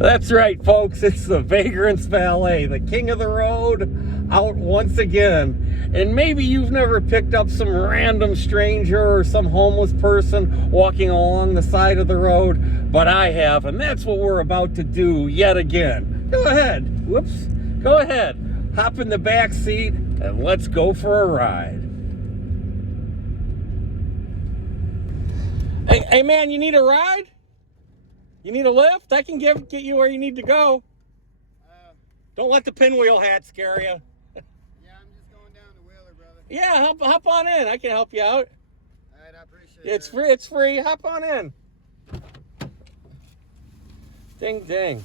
That's right, folks. It's the Vagrant's Valet, the king of the road, out once again. And maybe you've never picked up some random stranger or some homeless person walking along the side of the road, but I have, and that's what we're about to do yet again. Go ahead. Whoops. Go ahead. Hop in the back seat and let's go for a ride. Hey man, you need a ride? You need a lift? I can get you where you need to go. Don't let the pinwheel hat scare you. Yeah, I'm just going down to Wheeler, brother. Yeah, hop on in. I can help you out. All right, I appreciate it. It's free. It's free. Hop on in. Ding ding.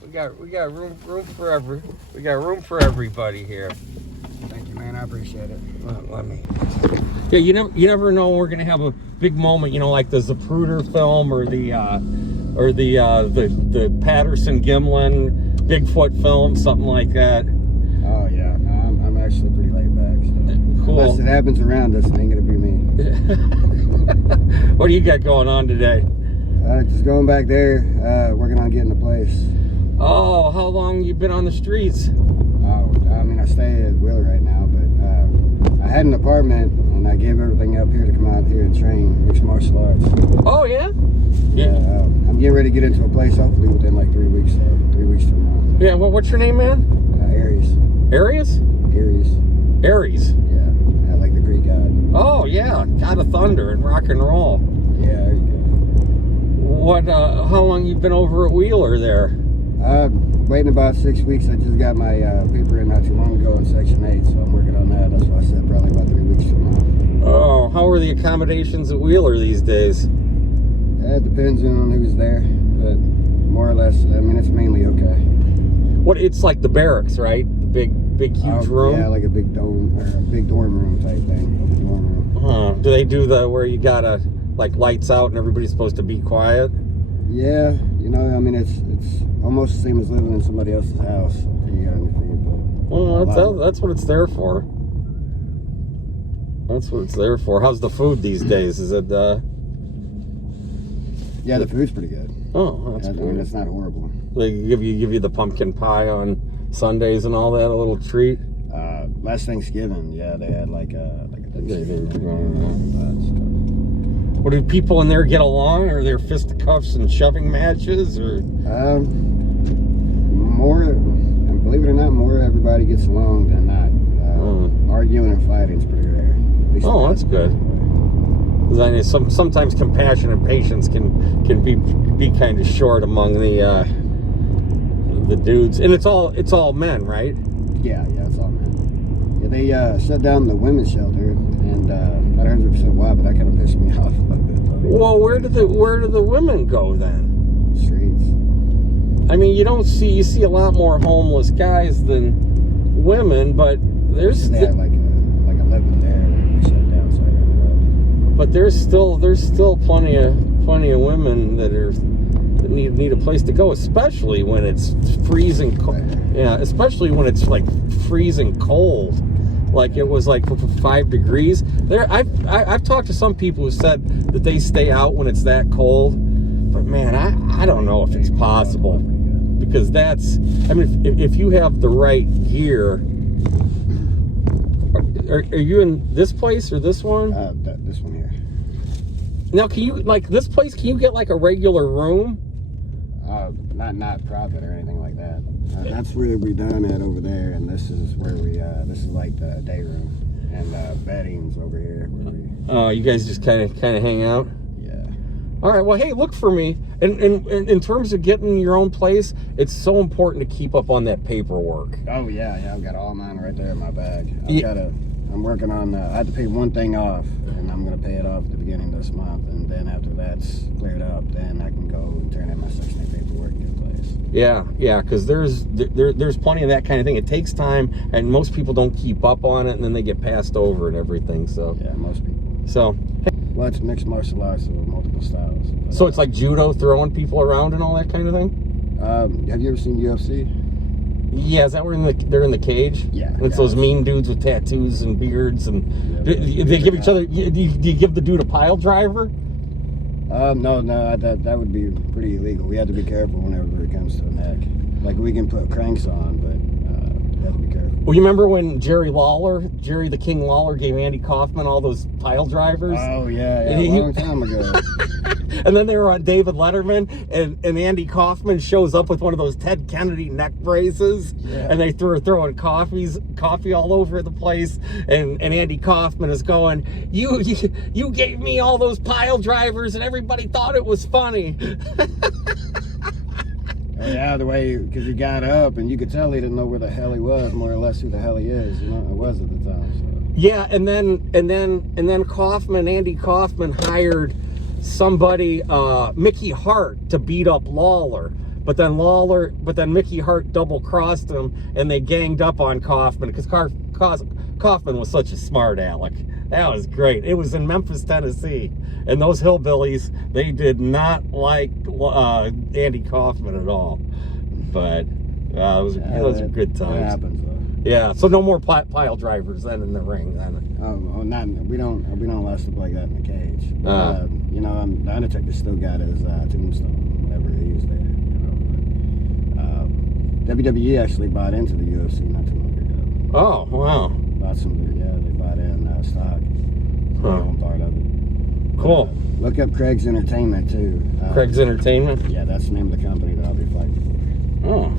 We got room for everybody here. Thank you, man. I appreciate it. Let me. Yeah, you never know when we're gonna have a big moment. You know, like the Zapruder film or the Patterson Gimlin Bigfoot film, something like that. Oh yeah, I'm actually pretty laid back. So. Cool. Unless it happens around us, it ain't gonna be me. What do you got going on today? Just going back there, working on getting a place. Oh, how long you been on the streets? Oh, I mean, I stay at Wheeler right now, but I had an apartment and I gave everything up here to come out here and train mixed martial arts. Oh yeah. Yeah, I'm getting ready to get into a place hopefully within like 3 weeks. 3 weeks from now. Yeah. Well, what's your name, man? Aries. Aries? Aries. Aries. Yeah, like the Greek god. Oh yeah, god of thunder and rock and roll. Yeah, there you go. What? How long you been over at Wheeler there? Waiting about 6 weeks. I just got my paper in not too long ago in Section 8, so I'm working on that. That's why I said probably about 3 weeks from now. Oh, how are the accommodations at Wheeler these days? It depends on who's there, but more or less, I mean, it's mainly okay. What? It's like the barracks, right? The big, huge room. Yeah, like a big dome or a big dorm room type thing. Open dorm room. Huh? Do they do the where you gotta like lights out and everybody's supposed to be quiet? Yeah, you know, I mean, it's almost the same as living in somebody else's house. You got on your feet, but well, that's what it's there for. That's what it's there for. How's the food these days? Is it? Yeah, the food's pretty good. Oh, that's I mean, it's not horrible. They give you the pumpkin pie on Sundays and all that, a little treat. Last Thanksgiving, yeah, they had like a What, do people in there get along? Are there fisticuffs and shoving matches, or? More, and believe it or not, more everybody gets along than not. Arguing and fighting is pretty rare. Oh, that's good. Because I know sometimes compassion and patience can be kind of short among the dudes, and it's all men, right? Yeah, it's all men. Yeah, they shut down the women's shelter, and not 100% why, but that kind of pissed me off a little bit. Well, where do the women go then? Streets. I mean, you see a lot more homeless guys than women, but there's they had like 11 there. They shut it down, so I ended up. But there's still plenty of women that need a place to go, especially when it's freezing cold. Yeah, especially when it's like freezing cold. Like it was like 5 degrees. There, I've talked to some people who said that they stay out when it's that cold. But man, I don't know if it's possible, because that's, I mean, if you have the right gear. Are you in this place or this one? This one here. Now, can you, like this place, can you get like a regular room? Not private or anything like that. That's where we done at over there, and this is where we, this is like the day room, and bedding's over here. Where we. Oh, you guys just kind of hang out? Yeah. All right, well, hey, look for me. And in terms of getting your own place, it's so important to keep up on that paperwork. Oh, yeah, I've got all mine right there in my bag. I'm working on, I had to pay one thing off, and I'm going to pay it off at the beginning of this month, and then after that's cleared up, then I can go and turn in my Section 8 paperwork and get a place. Yeah, because there's plenty of that kind of thing. It takes time, and most people don't keep up on it, and then they get passed over and everything, so. Yeah, most people. So. Well, it's mixed martial arts with multiple styles. But, so it's like judo, throwing people around and all that kind of thing? Have you ever seen UFC? Yeah, is that where they're in the cage? Yeah. And it's those mean dudes with tattoos and beards, and they give each other. Do you give the dude a pile driver? No, that would be pretty illegal. We have to be careful whenever it comes to a neck. Like, we can put cranks on, but we have to be careful. Well, you remember when Jerry the King Lawler, gave Andy Kaufman all those pile drivers? Oh, yeah, a long time ago. And then they were on David Letterman, and Andy Kaufman shows up with one of those Ted Kennedy neck braces, and they throwing coffee all over the place, and Andy Kaufman is going, you gave me all those pile drivers, and everybody thought it was funny. Yeah, the way, because he got up, and you could tell he didn't know where the hell he was, more or less who the hell he is. You know, it was at the time. So. Yeah, and then Andy Kaufman hired somebody, Mickey Hart, to beat up Lawler. But then Mickey Hart double-crossed him, and they ganged up on Kaufman, because Kaufman was such a smart aleck. That was great. It was in Memphis, Tennessee. And those hillbillies, they did not like Andy Kaufman at all. But those are good times. That happens, though. Yeah, so no more pile drivers then in the ring then. We don't last up like that in the cage. You know, the Undertaker still got his tombstone, whatever he used there. You know, but, WWE actually bought into the UFC not too long ago. Oh, wow. They bought in stock. Own part of it. Cool. Look up Craig's Entertainment too. Craig's Entertainment? Yeah, that's the name of the company that I'll be fighting for. Oh,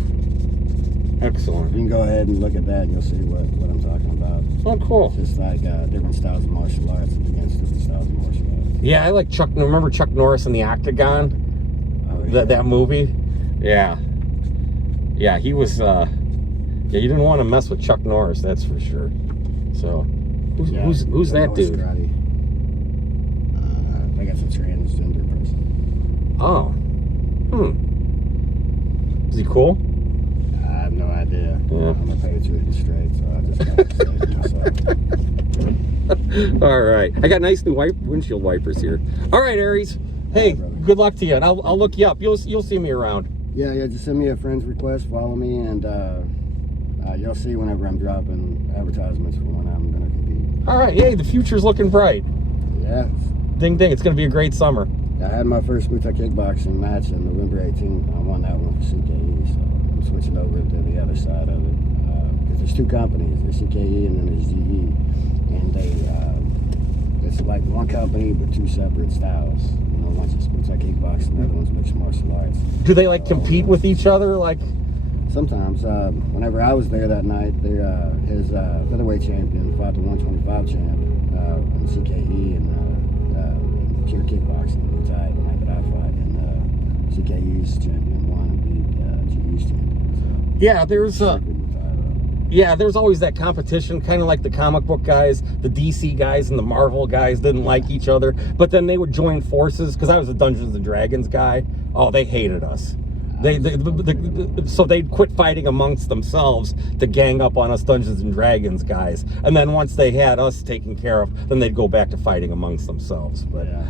excellent. You can go ahead and look at that and you'll see what I'm talking about. Oh, cool. It's just like different styles of martial arts against different styles of martial arts. Yeah, I like remember Chuck Norris in the Octagon? Oh, yeah. That movie? Yeah. Yeah, he was, yeah, you didn't want to mess with Chuck Norris, that's for sure. So, who's that dude? I guess a transgender person. Oh. Is he cool? I have no idea. Yeah. I'm a Patriot and straight, so I just gotta say it myself. All right. I got nice new windshield wipers here. All right, Aries. Hey, good luck to you, and I'll look you up. You'll see me around. Yeah, just send me a friend's request, follow me, and you'll see whenever I'm dropping advertisements for when I'm going to compete. All right. Hey, the future's looking bright. Yeah. Ding, ding. It's going to be a great summer. I had my first Muay Thai kickboxing match on November 18th. I won that one for CKE, so I'm switching over to the other side of it. Because there's two companies. There's CKE and then there's GE. And it's like one company but two separate styles. You know, one's just Muay Thai kickboxing, the other one's mixed martial arts. Do they like compete with each other? Like, sometimes. Whenever I was there that night, his featherweight champion fought the 125 champ in CKE and pure kickboxing. The night that I fought, and CKE's champion won and beat GE's champion. So, yeah, there's always that competition, kind of like the comic book guys, the DC guys and the Marvel guys didn't like each other, but then they would join forces, because I was a Dungeons and Dragons guy. Oh, they hated us. So they'd quit fighting amongst themselves to gang up on us Dungeons and Dragons guys, and then once they had us taken care of, then they'd go back to fighting amongst themselves. But yeah.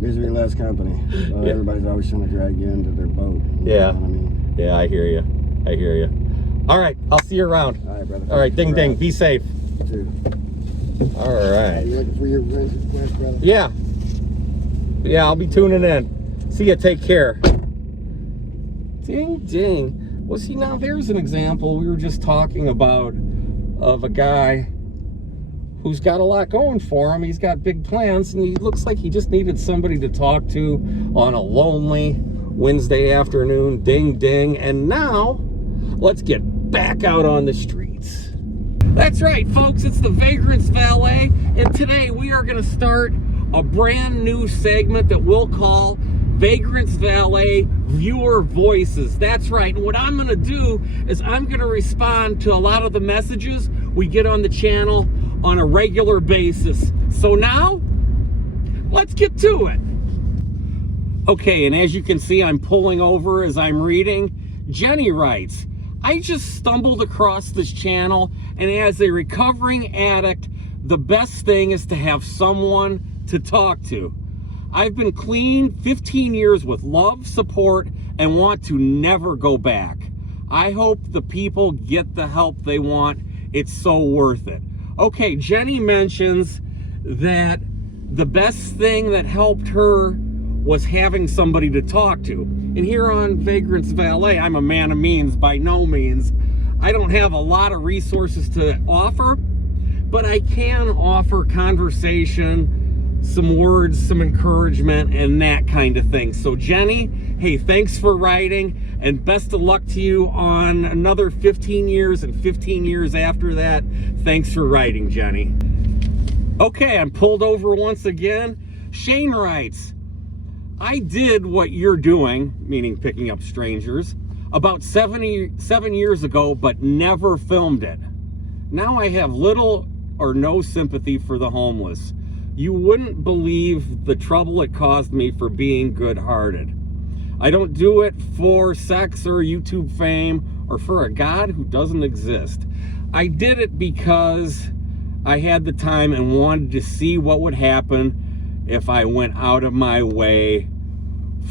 Misery loves company. So yeah. Everybody's always trying to drag you into their boat. You know what I mean? Yeah, I hear you. All right, I'll see you around. All right, brother. All right, ding ding. Be safe. You too. All right. You looking for your friend's request, brother? Yeah, I'll be tuning in. See ya. Take care. Ding ding. Well, see, now there's an example we were just talking about of a guy who's got a lot going for him. He's got big plans, and he looks like he just needed somebody to talk to on a lonely Wednesday afternoon. Ding ding. And now let's get back out on the streets. That's right, folks. It's the Vagrant's Valet, and today we are going to start a brand new segment that we'll call Vagrant's Valet Viewer Voices. That's right. And what I'm going to do is I'm going to respond to a lot of the messages we get on the channel on a regular basis. So now, let's get to it. Okay, and as you can see, I'm pulling over as I'm reading. Jenny writes, I just stumbled across this channel, and as a recovering addict, the best thing is to have someone to talk to. I've been clean 15 years with love, support, and want to never go back. I hope the people get the help they want. It's so worth it. Okay, Jenny mentions that the best thing that helped her was having somebody to talk to. And here on Vagrant's Valet, I'm a man of means by no means. I don't have a lot of resources to offer, but I can offer conversation, some words, some encouragement, and that kind of thing. So Jenny, hey, thanks for writing, and best of luck to you on another 15 years and 15 years after that. Thanks for writing, Jenny. Okay, I'm pulled over once again. Shane writes, I did what you're doing, meaning picking up strangers, about 7 years ago, but never filmed it. Now I have little or no sympathy for the homeless. You wouldn't believe the trouble it caused me for being good-hearted. I don't do it for sex or YouTube fame or for a God who doesn't exist. I did it because I had the time and wanted to see what would happen if I went out of my way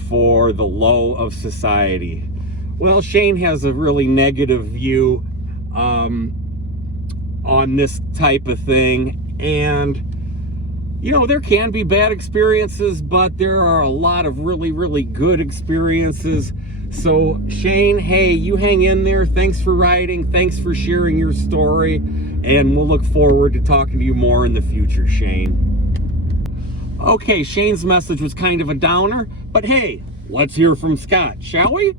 for the low of society. Well, Shane has a really negative view on this type of thing, and you know, there can be bad experiences, but there are a lot of really, really good experiences. So Shane, hey, you hang in there. Thanks for writing. Thanks for sharing your story, and we'll look forward to talking to you more in the future, Shane. Okay, Shane's message was kind of a downer, but hey, let's hear from Scott, shall we?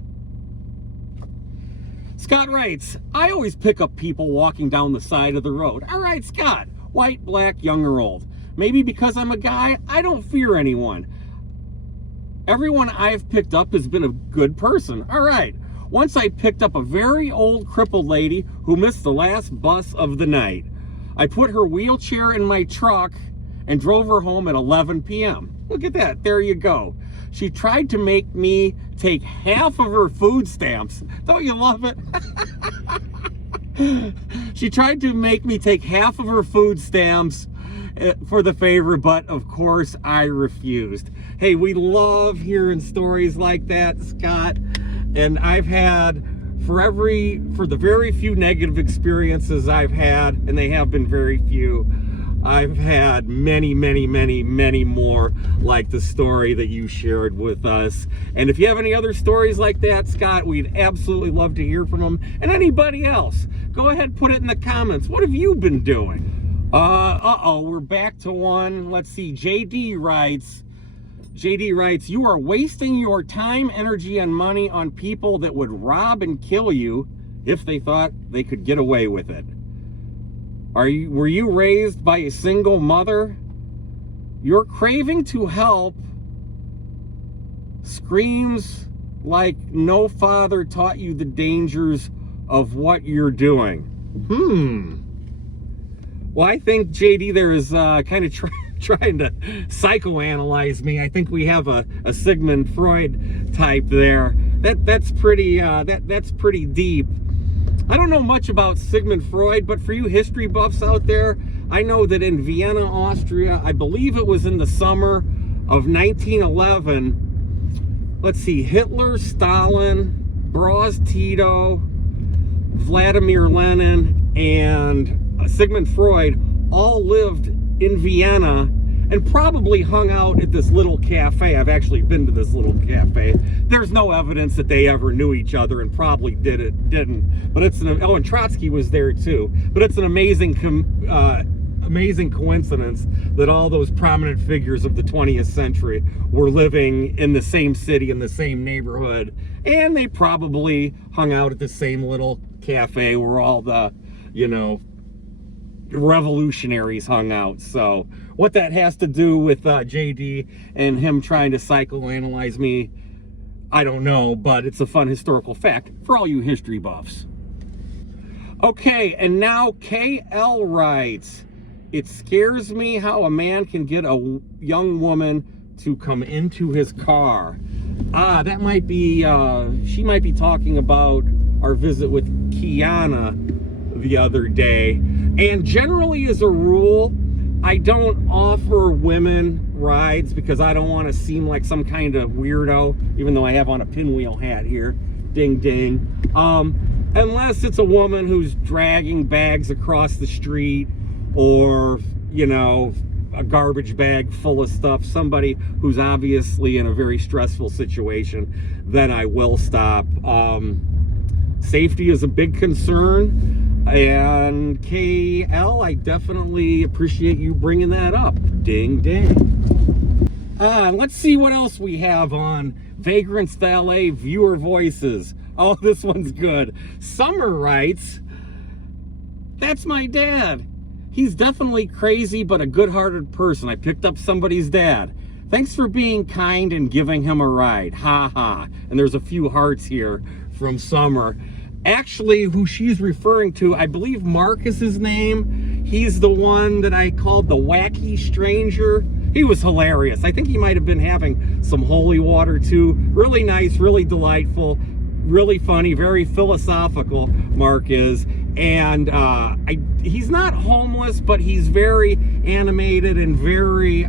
Scott writes, I always pick up people walking down the side of the road. All right, Scott, white, black, young or old. Maybe because I'm a guy, I don't fear anyone. Everyone I've picked up has been a good person. All right. Once I picked up a very old crippled lady who missed the last bus of the night. I put her wheelchair in my truck and drove her home at 11 p.m. Look at that. There you go. She tried to make me take half of her food stamps. Don't you love it? She tried to make me take half of her food stamps for the favor, but of course I refused. Hey, we love hearing stories like that, Scott. And I've had, for the very few negative experiences I've had, and they have been very few, I've had many, many, many, many more like the story that you shared with us. And if you have any other stories like that, Scott, we'd absolutely love to hear from them. And anybody else, go ahead, put it in the comments. What have you been doing? We're back to one. Let's see. JD writes, you are wasting your time, energy, and money on people that would rob and kill you if they thought they could get away with it. Were you raised by a single mother? Your craving to help screams like no father taught you the dangers of what you're doing. Well, I think JD there is kind of trying to psychoanalyze me. I think we have a Sigmund Freud type there. That's pretty deep. I don't know much about Sigmund Freud, but for you history buffs out there, I know that in Vienna, Austria, I believe it was in the summer of 1911, let's see, Hitler, Stalin, Broz Tito, Vladimir Lenin, and Sigmund Freud all lived in Vienna and probably hung out at this little cafe. I've actually been to this little cafe. There's no evidence that they ever knew each other, and probably didn't. But it's and Trotsky was there too. But it's an amazing coincidence that all those prominent figures of the 20th century were living in the same city, in the same neighborhood, and they probably hung out at the same little cafe where all the, you know, revolutionaries hung out. So what that has to do with JD and him trying to psychoanalyze me, I don't know, but it's a fun historical fact for all you history buffs. Okay, and now KL writes, it scares me how a man can get a young woman to come into his car. That might be, she might be talking about our visit with Kiana the other day. And generally, as a rule, I don't offer women rides because I don't want to seem like some kind of weirdo, even though I have on a pinwheel hat here. Ding, ding. Unless it's a woman who's dragging bags across the street, or, you know, a garbage bag full of stuff, somebody who's obviously in a very stressful situation, then I will stop. Safety is a big concern, and KL, I definitely appreciate you bringing that up. Ding, ding. Let's see what else we have on Vagrant's Valet viewer voices. Oh, this one's good. Summer writes, "That's my dad. He's definitely crazy, but a good-hearted person. I picked up somebody's dad. Thanks for being kind and giving him a ride. Ha ha." And there's a few hearts here from Summer. Actually, who she's referring to, I believe Mark is his name. He's the one that I called the wacky stranger. He was hilarious. I think he might have been having some holy water too. Really nice, really delightful, really funny, very philosophical, Mark is. And he's not homeless, but he's very animated and very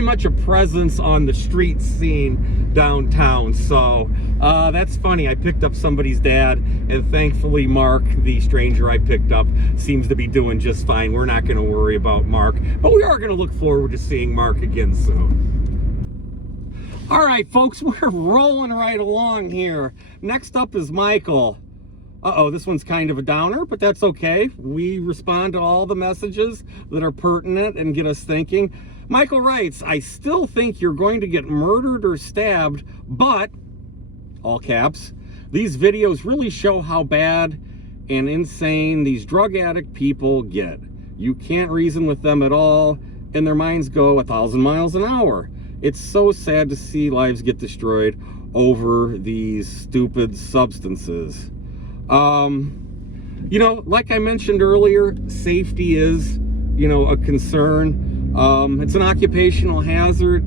much a presence on the street scene downtown. So that's funny. I picked up somebody's dad, and thankfully Mark, the stranger I picked up, seems to be doing just fine. We're not going to worry about Mark, but we are going to look forward to seeing Mark again soon. All right, folks, we're rolling right along here. Next up is Michael. Uh-oh, this one's kind of a downer, but that's okay. We respond to all the messages that are pertinent and get us thinking. Michael writes, "I still think you're going to get murdered or stabbed, but," all caps, "these videos really show how bad and insane these drug addict people get. You can't reason with them at all, and their minds go 1,000 miles an hour. It's so sad to see lives get destroyed over these stupid substances." You know, like I mentioned earlier, safety is, you know, a concern. It's an occupational hazard.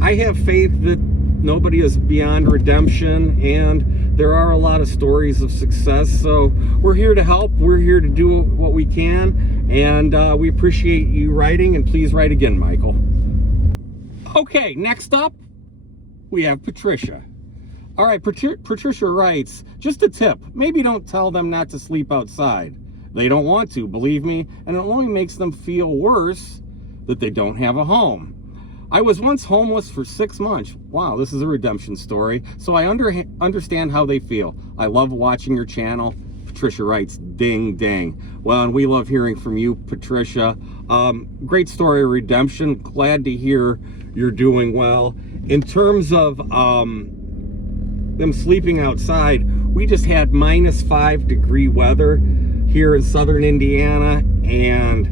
I have faith that nobody is beyond redemption, and there are a lot of stories of success. So we're here to help. We're here to do what we can, and we appreciate you writing, and please write again, Michael. Okay, next up, we have Patricia. All right, Patricia writes, "Just a tip, maybe don't tell them not to sleep outside. They don't want to, believe me, and it only makes them feel worse that they don't have a home. I was once homeless for 6 months. Wow, this is a redemption story. So I understand how they feel. I love watching your channel." Patricia writes, ding, ding. Well, and we love hearing from you, Patricia. Great story of redemption. Glad to hear you're doing well. In terms of them sleeping outside, we just had -5-degree weather here in southern Indiana, and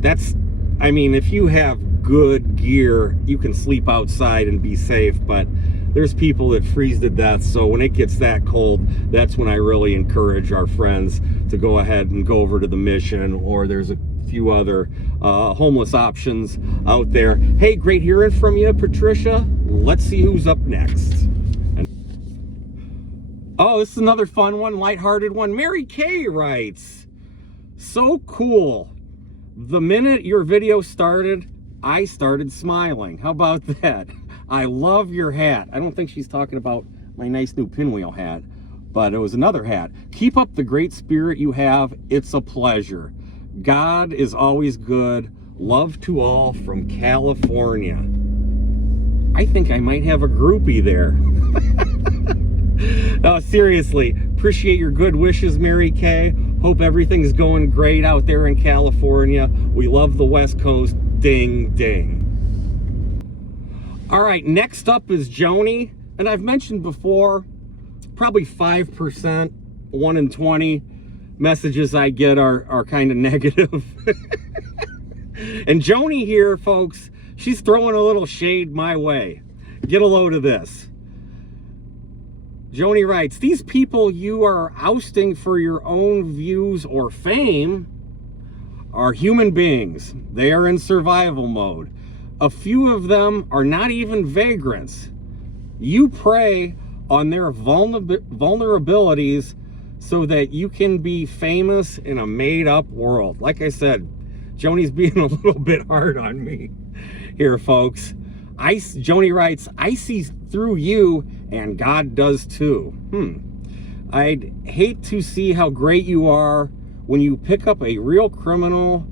that's, I mean, if you have good gear, you can sleep outside and be safe, but there's people that freeze to death. So when it gets that cold, that's when I really encourage our friends to go ahead and go over to the Mission, or there's a few other homeless options out there. Hey, great hearing from you, Patricia. Let's see who's up next. Oh, this is another fun one, lighthearted one. Mary Kay writes, "So cool. The minute your video started, I started smiling." How about that? I love your hat. I don't think she's talking about my nice new pinwheel hat, but it was another hat. "Keep up the great spirit you have. It's a pleasure. God is always good. Love to all from California." I think I might have a groupie there. No, seriously, appreciate your good wishes, Mary Kay. Hope everything's going great out there in California. We love the West Coast. Ding, ding. All right, next up is Joni. And I've mentioned before, probably 5%, 1 in 20 messages I get are kind of negative. And Joni here, folks, she's throwing a little shade my way. Get a load of this. Joni writes, "These people you are ousting for your own views or fame are human beings. They are in survival mode. A few of them are not even vagrants. You prey on their vulnerabilities so that you can be famous in a made-up world." Like I said, Joni's being a little bit hard on me here, folks. Joni writes, "I see through you, and God does too. I'd hate to see how great you are when you pick up a real criminal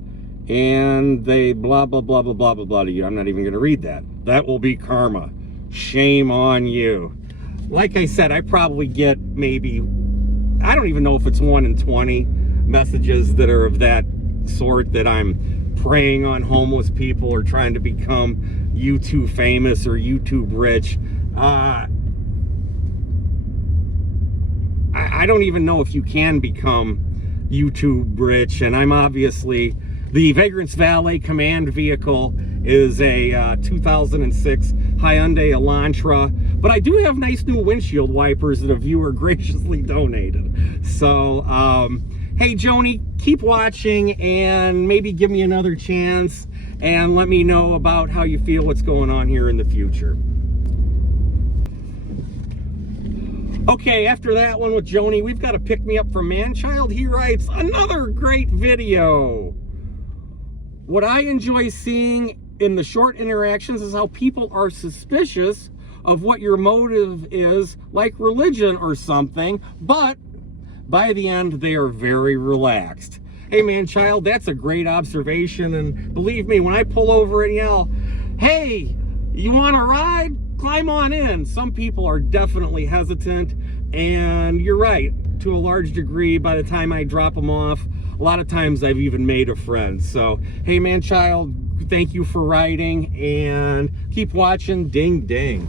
and they blah, blah, blah, blah, blah, blah, blah to you. I'm not even going to read that. That will be karma. Shame on you. Like I said, I probably get maybe, I don't even know if it's 1 in 20 messages that are of that sort, that I'm preying on homeless people or trying to become YouTube famous or YouTube rich. I don't even know if you can become YouTube rich, and I'm obviously, the Vagrant's Valet command vehicle is a 2006 Hyundai Elantra, but I do have nice new windshield wipers that a viewer graciously donated. So, hey Joni, keep watching and maybe give me another chance and let me know about how you feel, what's going on here in the future. Okay, after that one with Joni, we've got a pick me up from Manchild. He writes, another great video. What I enjoy seeing in the short interactions is how people are suspicious of what your motive is, like religion or something, but by the end, they are very relaxed. Hey, Manchild, that's a great observation, and believe me, when I pull over and yell, hey, you want a ride? Climb on in. Some people are definitely hesitant, and you're right, to a large degree, by the time I drop them off, a lot of times I've even made a friend. So, hey, Manchild, thank you for writing, and keep watching. Ding, ding.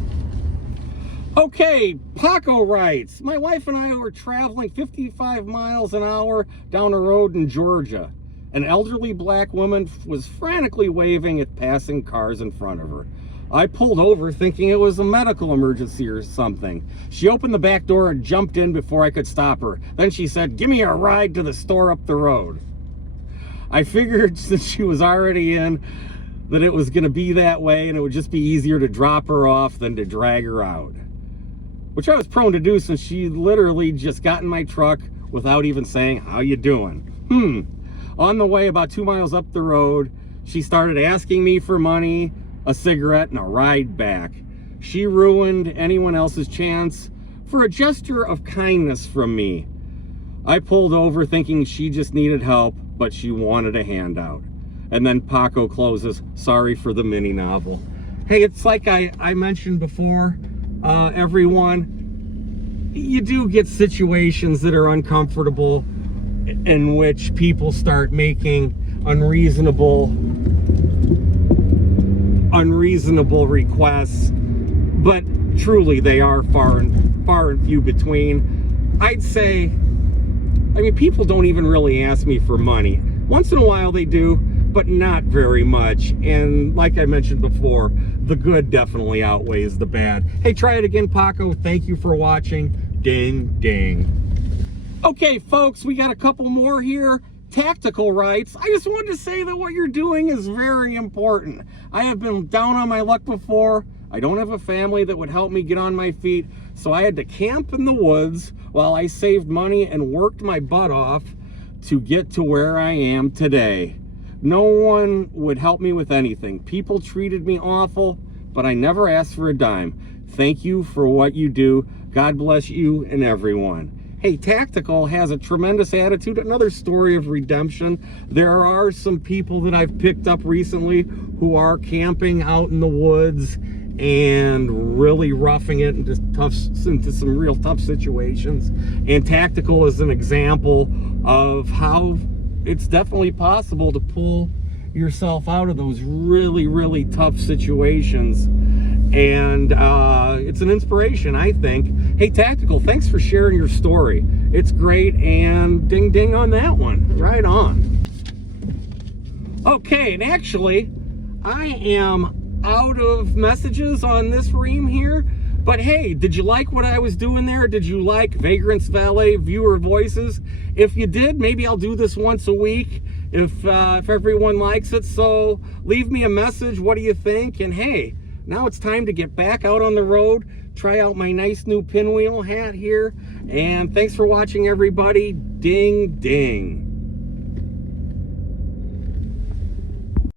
Okay, Paco writes, my wife and I were traveling 55 miles an hour down a road in Georgia. An elderly black woman was frantically waving at passing cars in front of her. I pulled over thinking it was a medical emergency or something. She opened the back door and jumped in before I could stop her. Then she said, give me a ride to the store up the road. I figured since she was already in that it was going to be that way and it would just be easier to drop her off than to drag her out. Which I was prone to do since she literally just got in my truck without even saying, how you doing? On the way about 2 miles up the road, she started asking me for money, a cigarette, and a ride back. She ruined anyone else's chance for a gesture of kindness from me. I pulled over thinking she just needed help, but she wanted a handout. And then Paco closes, sorry for the mini novel. Hey, it's like I mentioned before, everyone, you do get situations that are uncomfortable in which people start making unreasonable requests, but truly they are far and few between. I'd say, I mean, people don't even really ask me for money. Once in a while they do, but not very much. And like I mentioned before, the good definitely outweighs the bad. Hey, try it again, Paco. Thank you for watching. Ding, ding. Okay, folks, we got a couple more here. Tactical writes, I just wanted to say that what you're doing is very important. I have been down on my luck before. I don't have a family that would help me get on my feet, so I had to camp in the woods while I saved money and worked my butt off to get to where I am today. No one would help me with anything. People treated me awful, but I never asked for a dime. Thank you for what you do. God bless you and everyone. Hey, Tactical has a tremendous attitude. Another story of redemption. There are some people that I've picked up recently who are camping out in the woods and really roughing it into some real tough situations. And Tactical is an example of how it's definitely possible to pull yourself out of those really, really tough situations. And it's an inspiration, I think. Hey, Tactical, thanks for sharing your story. It's great, and ding ding on that one. Right on. Okay, and actually, I am out of messages on this ream here. But hey, did you like what I was doing there? Did you like Vagrant's Valet viewer voices? If you did, maybe I'll do this once a week if everyone likes it. So leave me a message. What do you think? And hey, now it's time to get back out on the road, try out my nice new pinwheel hat here, and thanks for watching, everybody. Ding, ding.